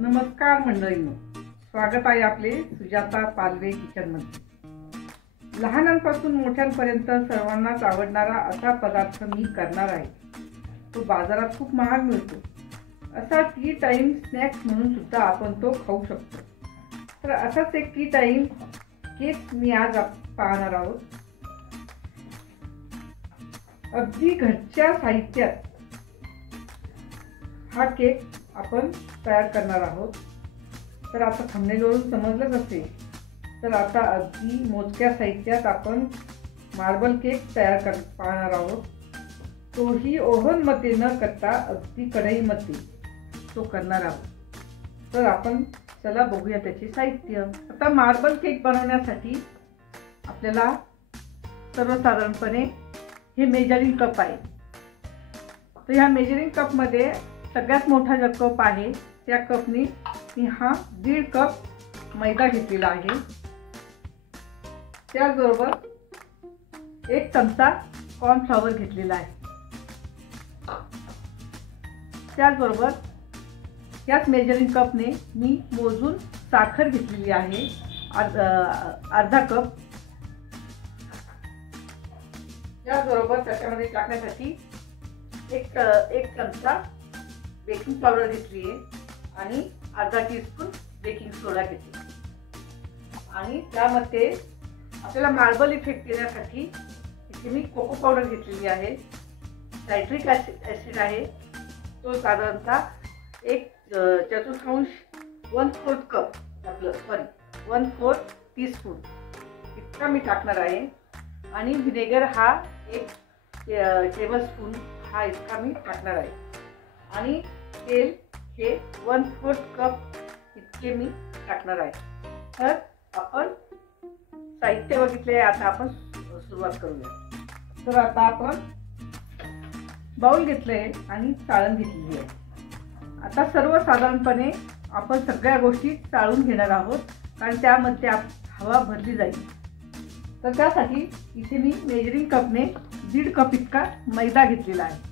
नमस्कार मंडळींनो, स्वागत आहे आपले सुजाता पालवे किचनमध्ये। लहानांपासून मोठ्यांपर्यंत सर्वांनाच आवडणारा असा पदार्थ मी करणार आहे। तो बाजारात खूप महाग मिळतो। असा टी टाइम स्नॅक्स म्हणून सुद्धा आपण तो खाऊ शकतो। तर असाच एक टी टाइम केक मी आज पाहणार आहोत। अगदी घरच्या साहित्यात हा केक आपण तयार करणार आहोत। तर आता थंबनेलवरून समजलंच असेल, तर आता अगदी मोजक्या साहित्यात आपण मार्बल केक तयार पाहणार आहोत। तोही ओव्हनमध्ये न करता अगदी कढईमध्ये तो करणार आहोत। तर आपण चला बघूया त्याचे साहित्य। आता मार्बल केक बनवण्यासाठी आपल्याला सर्वसाधारणपणे हे मेजरिंग कप आहे। तर ह्या मेजरिंग कपमध्ये सगळ्यात मोठा जो कप आहे त्या कपने मी हा 1.5 कप मैदा घेतलेला आहे। त्याचबरोबर 1 चमचा कॉर्नफ्लॉवर घेतलेला आहे। त्याचबरोबर याच मेजरिंग कपने मी मोजून साखर घेतलेली आहे, अर्धा कप। त्याचबरोबर त्याच्यामध्ये टाकण्यासाठी एक चमचा बेकिंग पावडर घेतली आहे आणि अर्धा टीस्पून बेकिंग सोडा घेतली। आणि त्यामध्ये आपल्याला मार्बल इफेक्ट येण्यासाठी इथे मी कोको पावडर घेतलेली आहे। सायट्रिक ॲसिड आहे, तो साधारणतः 1/4 कप, आपलं 1/4 टीस्पून इतका मी टाकणार आहे। आणि व्हिनेगर हा 1 टेबलस्पून हा इतका मी टाकणार आहे। आणि तेल हे 1/4 कप इतके मी टाकणार आहे। तर आपण साहित्य बघितले, आता आपण सुरुवात करूया। तर आता आपण बाउल घेतले आणि चाळण घेतलेली आहे। आता सर्वसाधारणपणे आपण सगळ्या गोष्टी चाळून घेणार आहोत, कारण त्यामध्ये हवा भरली जाईल। तर त्यासाठी इथे मी मेजरिंग कपने 1.5 कप इतका मैदा घेतलेला आहे।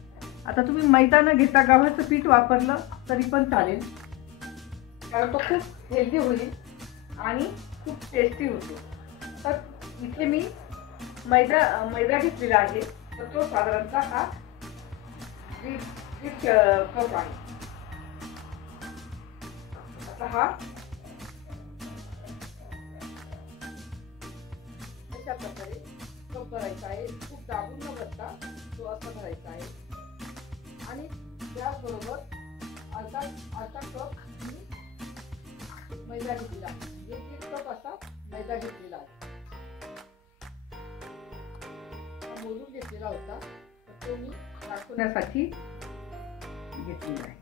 आता तुम्ही मैदा न घेता गव्हाचं पीठ वापरलं तरी पण चालेल, कारण तो खूप हेल्दी होईल आणि खूप टेस्टी होतो। तर इथे मी मैदा घेतलेला आहे, तर तो साधारणतः हा 1.5 कप आहे। आता हा अशा प्रकारे कप भरायचा आहे, खूप दाबून न भरता तो असा भरायचा आहे। आणि त्याचबरोबर अर्धा कप मैदा घेतलेला आहे, 1 कप असा मैदा घेतलेला आहे, मोजून घेतलेला होता, तर तो मी दाखवण्यासाठी घेतलेला आहे।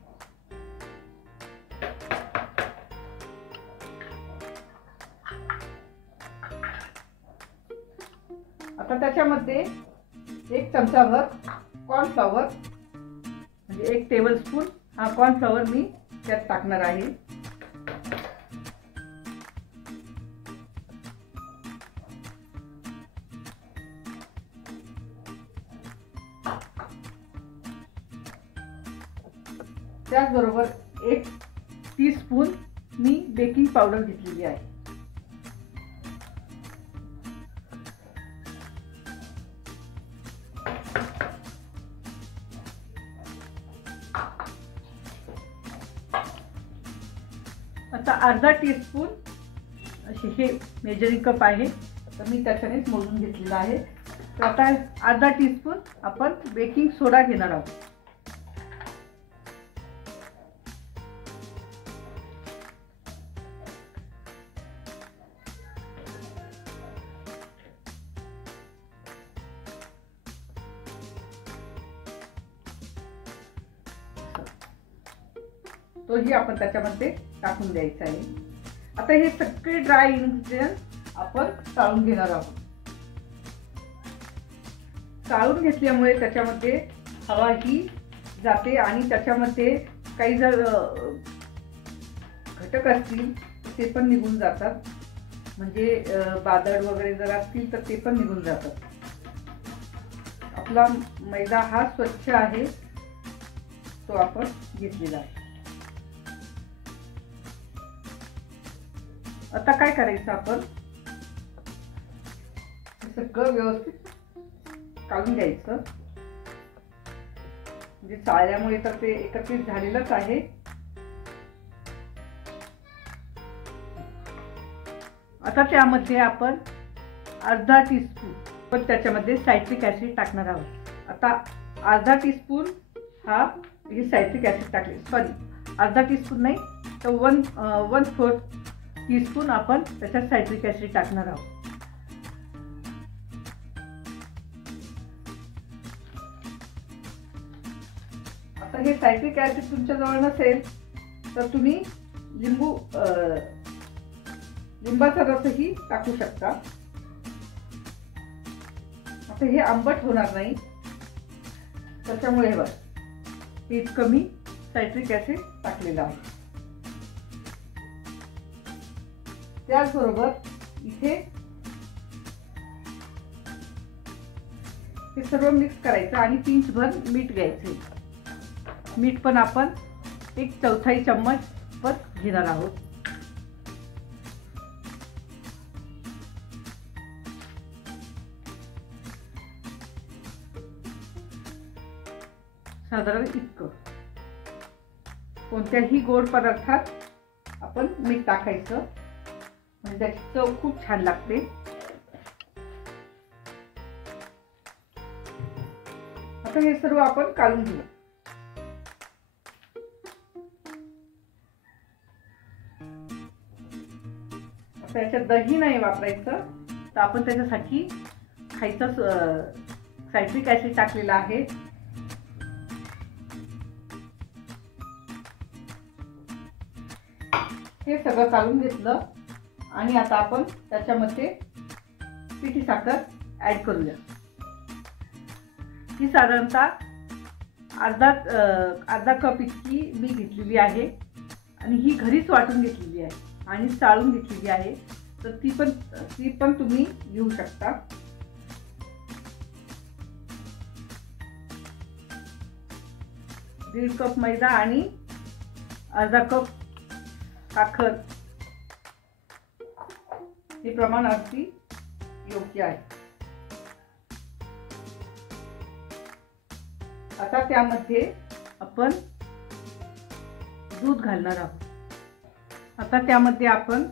आता त्याच्यामध्ये 1 चमचाभर कॉर्नफ्लॉवर, म्हणजे 1 टेबलस्पून हा कॉर्नफ्लॉवर मी त्यात टाकणार आहे। त्याचबरोबर 1 टीस्पून मी बेकिंग पावडर घेतलेली आहे। आता अर्धा टीस्पून असे हे मेजरिंग कप आहे, तर मी त्याच्यानेच मोजून घेतलेला आहे। तर आता अर्धा टीस्पून आपण बेकिंग सोडा घेणार आहोत। तोही आपण त्याच्यामध्ये टाकून द्यायचा आहे। आता हे सगळे ड्राय इन्ग्रेडियंट आपण चाळून घेणार आहोत। चाळून घेतल्यामुळे त्याच्यामध्ये हवा ही जाते आणि त्याच्यामध्ये काही जर घटक असतील ते पण निघून जातात, म्हणजे बादड वगैरे जर असतील तर ते पण निघून जातात। आपला मैदा हा स्वच्छ आहे, तो आपण घेतलेला आहे। आता काय करायचं, आपण सगळं व्यवस्थित काढून घ्यायचं. म्हणजे चाळल्यामुळे तर ते एकत्रित झालेलंच आहे. आता त्यामध्ये आपण अर्धा टीस्पून पण त्याच्यामध्ये सायट्रिक ॲसिड टाकणार आहोत. आता अर्धा टीस्पून हे सायट्रिक ॲसिड टाकले, सॉरी अर्धा टीस्पून नाही तर 1/4 टीस्पून आपण त्याच्यात सायट्रिक ॲसिड टाकणार आहोत. आता हे सायट्रिक ॲसिड तुमच्याजवळ नसेल तर तुम्ही लिंबाचा रसही टाकू शकता. आता हे आंबट होणार नाही, त्याच्यामुळे हे इतकं मी सायट्रिक ॲसिड टाकलेलं आहे. त्याचबरोबर इथे हे सर्व मिक्स करायचं आणि पिंचभर मीठ घ्यायचे. मीठ पण आपण 1/4 चम्मच पण घेणार आहोत. साधारण इतकं. कोणत्याही गोड पदार्थात आपण मीठ टाकायचं, म्हणजे त्याची चव खूप छान लागते. आता हे सर्व आपण काढून घेऊ. आता याच्यात दही नाही वापरायचं, तर आपण त्याच्यासाठी खायचं सायट्रिक ॲसिड टाकलेला आहे. हे सगळं काढून घेतलं आणि आता आपण त्याच्यामध्ये पिठी साखर ॲड करूया. ही साधारणतः अर्धा कप इतकी मी घेतलेली आहे आणि ही घरीच वाटून घेतलेली आहे आणि चाळून घेतलेली आहे, तर ती पण तुम्ही घेऊ शकता. दीड कप मैदा आणि अर्धा कप साखर हे प्रमाण अगदी योग्य आहे. आता त्यामध्ये आपण दूध घालणार आहोत. आता त्यामध्ये आपण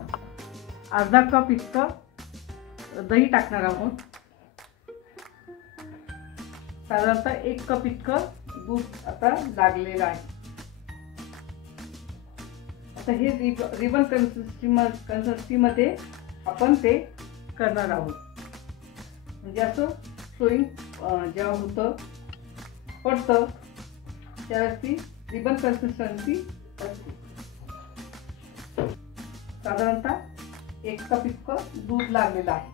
अर्धा कप इतकं दही टाकणार आहोत. साधारणतः 1 कप इतकं दूध आता लागलेलं आहे. आता हे रिबन कन्सिस्टन्सीमध्ये आपण ते करणार आहोत. म्हणजे असं फ्लोईंग जेव्हा होतं पडतं त्यावेळेस ती रिबन कन्सिस्टन्सी असते. साधारणतः 1 कप इतकं दूध लागलेलं आहे.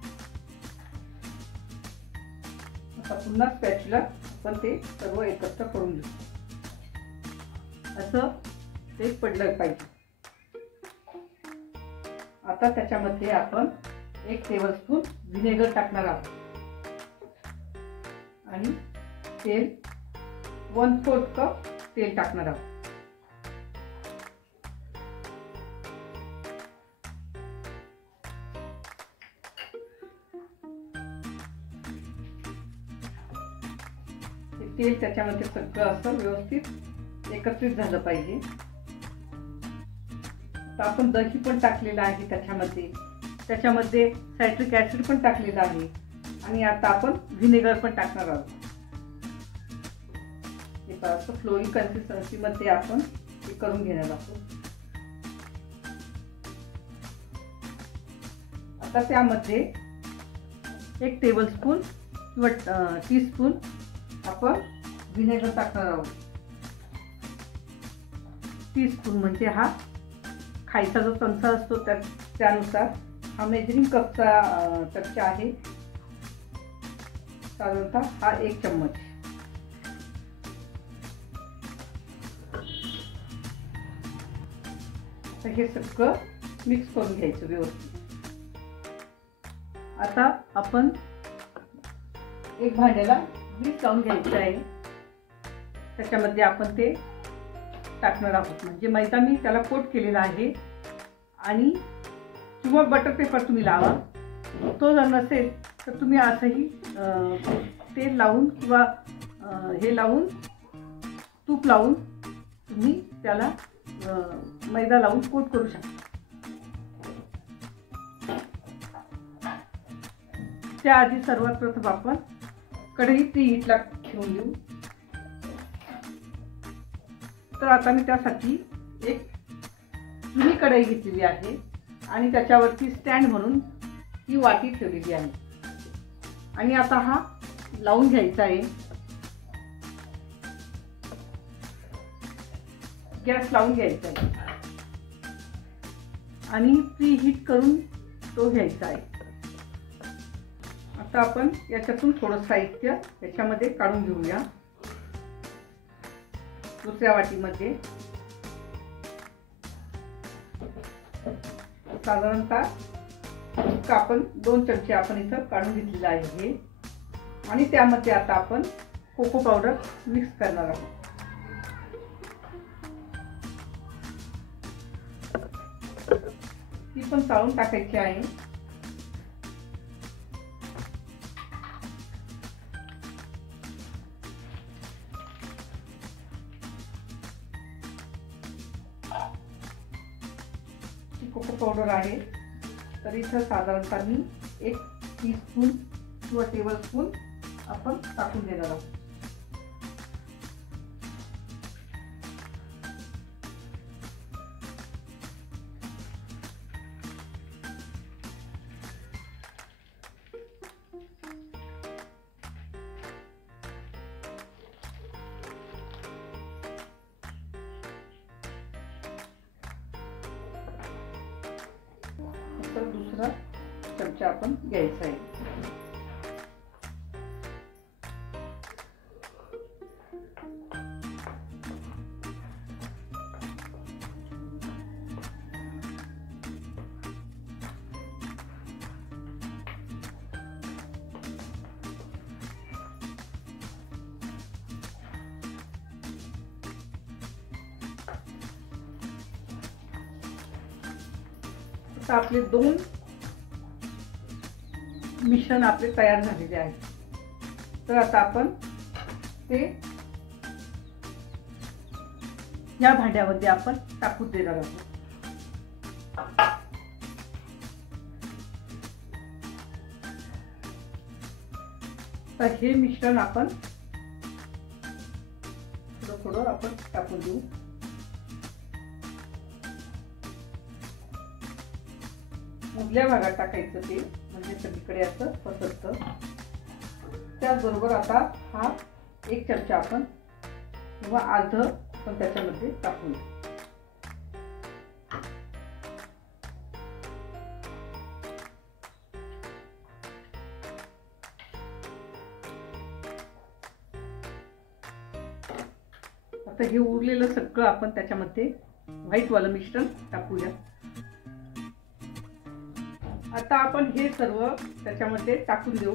आता पुन्हा स्पॅच्युला आपण ते सर्व एकत्र करून घेऊ. असं ते पडलं पाहिजे. आता त्याच्यामध्ये आपण 1 टेबलस्पून व्हिनेगर टाकणार आहोत आणि तेल 1/4 कप तेल टाकणार आहोत. तेल त्याच्यामध्ये सगळं असं व्यवस्थित एकत्रित झालं पाहिजे. आता आपण दही पण टाकलेलं आहे त्याच्यामध्ये सायट्रिक ॲसिड पण टाकलेलं आहे आणि आता आपण व्हिनेगर पण टाकणार आहोत. हे असं फ्लोईंग कन्सिस्टन्सीमध्ये आपण हे करून घेणार आहोत. आता त्यामध्ये 1 टेबलस्पून किंवा टीस्पून आपण व्हिनेगर टाकणार आहोत. टीस्पून म्हणजे हा खायचा जो चमचा असतो त्यानुसार. हा मेजरिंग कपचा चमचा आहे. साधारणतः हा 1 चम्मच. तर हे सगळं मिक्स करून घ्यायचं व्यवस्थित. आता आपण एक भांड्याला मीठ लावून घ्यायचं आहे. त्याच्यामध्ये आपण ते टाकणार आहोत. म्हणजे मैदा मी त्याला कोट केलेला आहे आणि किंवा बटर पेपर तुम्ही लावा. तो जर नसेल तर तुम्ही असंही तेल लावून किंवा हे लावून तूप लावून तुम्ही त्याला मैदा लावून कोट करू शकता. त्याआधी सर्वात प्रथम आपण कढई प्रीहीटला ठेवून देऊ. तर आता मी त्यासाठी एक जुनी कढई घेतलेली आहे आणि त्याच्यावरती स्टँड म्हणून ही वाटी ठेवलेली आहे. आणि आता हा लावून घ्यायचा आहे. गॅस लावून घ्यायचा आहे आणि प्रीहीट करून तो घ्यायचा आहे. आता आपण याच्यातून थोडं साहित्य याच्यामध्ये काढून घेऊया. दुसऱ्या वाटीमध्ये साधारणतः आपण 2 चमचे आपण इथं काढून घेतलेलं आहे हे. आणि त्यामध्ये आता आपण कोको पावडर मिक्स करणार आहोत. ती पण चाळून टाकायची आहे. कोको पावडर आहे तर इथं साधारणतः मी 1 टीस्पून किंवा टेबलस्पून आपण टाकून देणार आहोत. तर दुसरा चमचा आपण घ्यायचा आहे. आपले 2 मिश्रण आपले तयार झालेले आहे. तर आता आपण ते या भांड्यामध्ये आपण टाकून देणार आहोत. तर हे मिश्रण आपण थोडं थोडं आपण टाकून देऊ. मधल्या भागात टाकायचं ते म्हणजे सगळीकडे असं पसरतं. त्याचबरोबर आता हा 1 चमचा आपण किंवा अर्ध पण त्याच्यामध्ये टाकून. आता हे उरलेलं सगळं आपण त्याच्यामध्ये व्हाईटवालं मिश्रण टाकूया. आता आपण हे सर्व त्याच्यामध्ये टाकून देऊ.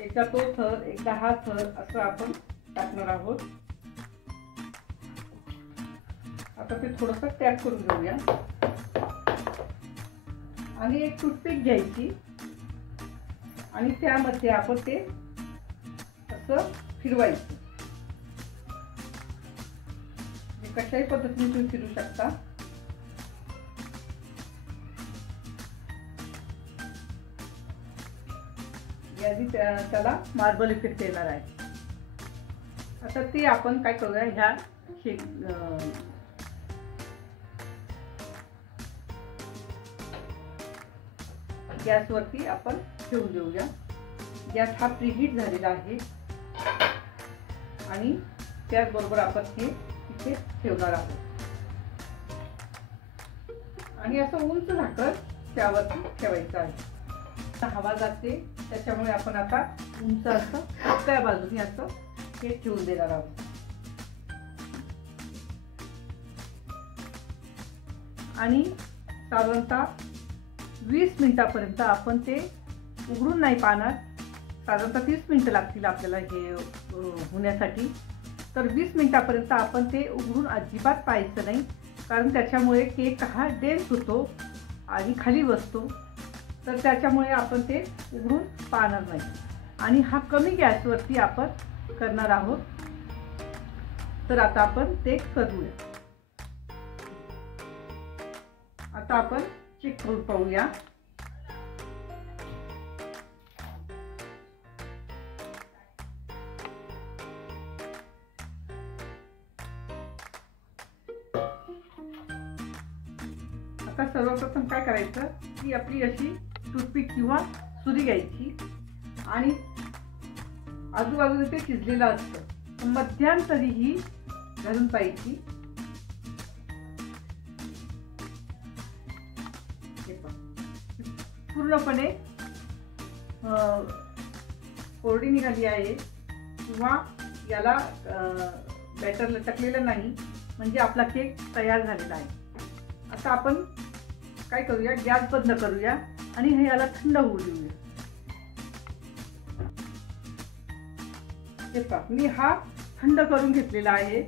एकदा तो थर एकदा हा थर असं आपण टाकणार आहोत. आता ते थोडंसं टॅप करून घेऊया आणि एक टूथपिक घ्यायची आणि त्यामध्ये आपण ते असं फिरवायचं. कशाही पद्धतीने तुम्ही फिरू शकता. यादी त्याला मार्बल इफेक्ट येणार आहे. आता ते आपण काय करूया, ह्या गॅसवरती आपण ठेवून देऊया. गॅस हा प्रीहीट झालेला आहे आणि त्याचबरोबर आपण हे इथे ठेवणार आहोत आणि असं उंच झाकण त्यावरती ठेवायचं आहे. हवा जाते त्याच्यामुळे आपण आता उंच असं त्या बाजूने असं हे ठेवून देणार आहोत. आणि साधारणतः 20 मिनिटापर्यंत आपण ते उघडून नाही पाहणार. साधारणतः 30 मिनिटं लागतील आपल्याला हे होण्यासाठी. तर 20 मिनिटापर्यंत आपण ते उघडून अजिबात पाहायचं नाही, कारण त्याच्यामुळे केक हा डेन्स होतो आणि खाली बसतो. तर त्याच्यामुळे आपण ते उघडून पाहणार नाही. आणि हा कमी गॅसवरती आपण करणार आहोत. तर आता आपण ते करूया. आता आपण चेक करून पाहूया. आता सर्वप्रथम काय करायचं की आपली अशी टूथपिक किंवा सुरी घ्यायची आणि आजूबाजूला ते शिजलेलं असतं मध्यांतरी ही घालून पाहिजे. पूर्णपणे कोरडी निघाली आहे किंवा याला बॅटर लटकलेलं नाही, म्हणजे आपला केक तयार झालेला आहे. आता आपण काय करूया, गॅस बंद करूया आणि हे याला थंड होऊ देऊया. हे पहा, मी हा थंड करून घेतलेला आहे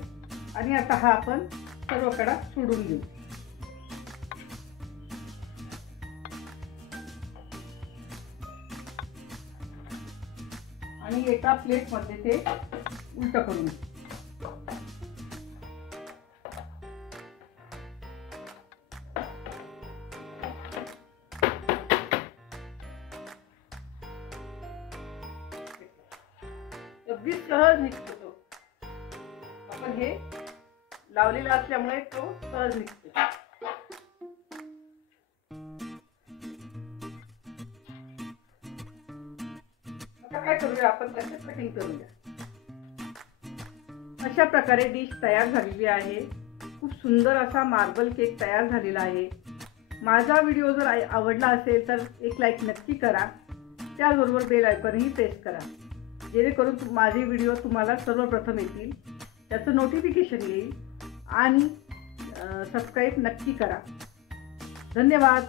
आणि आता हा आपण सर्वकडे सोडून देऊ. आणि एका प्लेटमध्ये ते उलट करून घेऊ. अगदी सहज निघतो. आपण हे लावलेलं असल्यामुळे तो सहज निघतो. आता काय करूया, आपण त्याचं कटिंग करूया. अशा प्रकारे डिश तयार झालेली आहे. खूप सुंदर असा मार्बल केक तयार झालेला आहे. माझा व्हिडिओ जर आवडला असेल तर एक लाईक नक्की करा. त्याचबरोबर बेल आयकॉनही प्रेस करा, जेणेकरून माझे व्हिडिओ तुम्हाला सर्वप्रथम येतील, त्याचं नोटिफिकेशन येईल. आणि सबस्क्राईब नक्की करा. धन्यवाद.